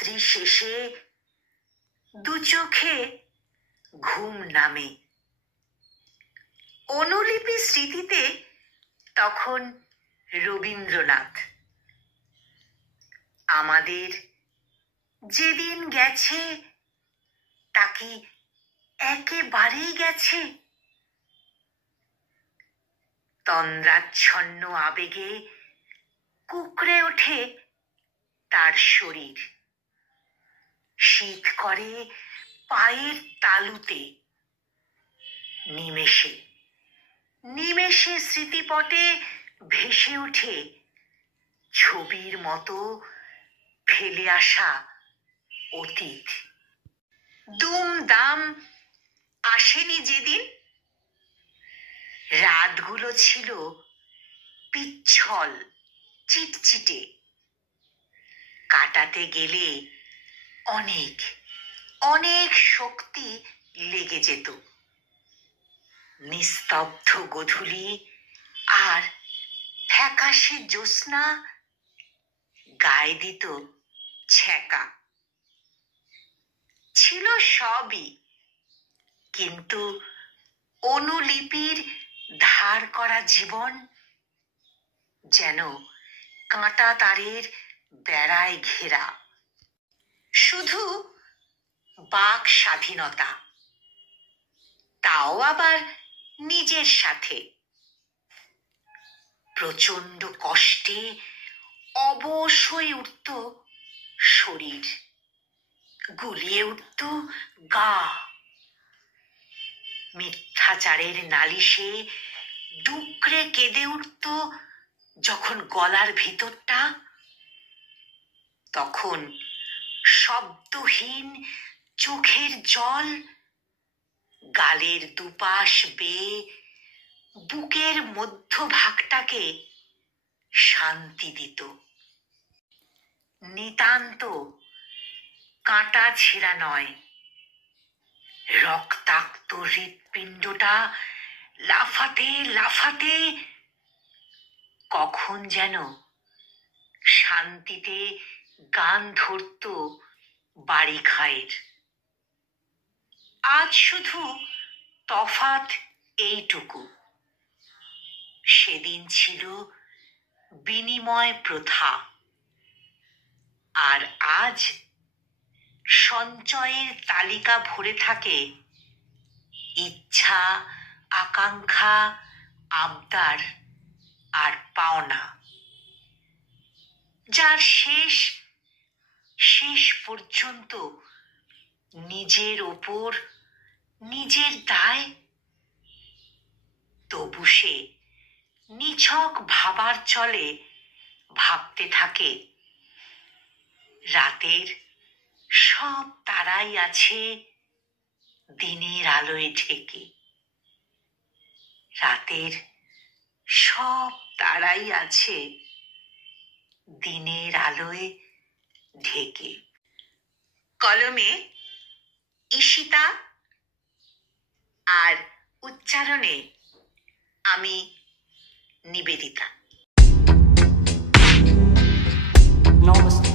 রাত্রি শেষে দু চোখে ঘুম নামে। অনুলিপি স্মৃতিতে তখন রবীন্দ্রনাথ। আমাদের যেদিন গেছে তা কি একেবারেই গেছে? তন্দ্রাচ্ছন্ন আবেগে কুঁকড়ে ওঠে তার শরীর। শীত করে পায়ের তালুতে। নিমেষে নিমেষে স্মৃতিপটে ভেসে ওঠে ছবির মতো ফেলে আসা অতীত। দুমদাম আসেনি যেদিন, রাতগুলো ছিল পিচ্ছল চিটচিটে। কাটাতে গেলে অনেক অনেক শক্তি লেগে যেত। নিস্তব্ধ গোধূলি আর ফ্যাকাশে জ্যোৎস্না গায়ে দিত ছ্যাঁকা। ছিল সবই, কিন্তু অনুলিপির ধার করা জীবন যেন কাঁটা তারের বেড়ায় ঘেরা। শুধু বাক স্বাধীনতা, তাও আবার নিজের সাথে। প্রচন্ড কষ্টে অবশ হয়ে উঠত শরীর, গুলিয়ে উঠত গা। মিথ্যাচারের নালিশে ডুকরে কেঁদে উঠত যখন গলার ভিতরটা, তখন শব্দহীন চোখের জল গালের দুপাশ বেয়ে বুকের মধ্যভাগটাকে শান্তি দিত। নিতান্ত কাঁটা ছেঁড়া নয়, রক্তাক্ত হৃৎপিণ্ডটা লাফাতে লাফাতে কখন যেন শান্তিতে গান ধরত বাড়ি খায়ের। আজ শুধু তফাৎ এইটুকু, সেদিন ছিল বিনিময় প্রথা, আর আজ সঞ্চয়ের তালিকা ভরে থাকে ইচ্ছা, আকাঙ্ক্ষা, আবদার আর পাওনা, যার শেষ পর্যন্ত নিজের ওপর নিজের দায়। তবু সে নিছক ভাবার চলে ভাবতে থাকে রাতের সব তারাই আছে দিনের আলোয় ঢেকে। রাতের সব তারাই আছে দিনের আলোয় ঢেকে। কলমে ঈশিতা আর উচ্চারণে আমি নিবেদিতা। নমস্কার।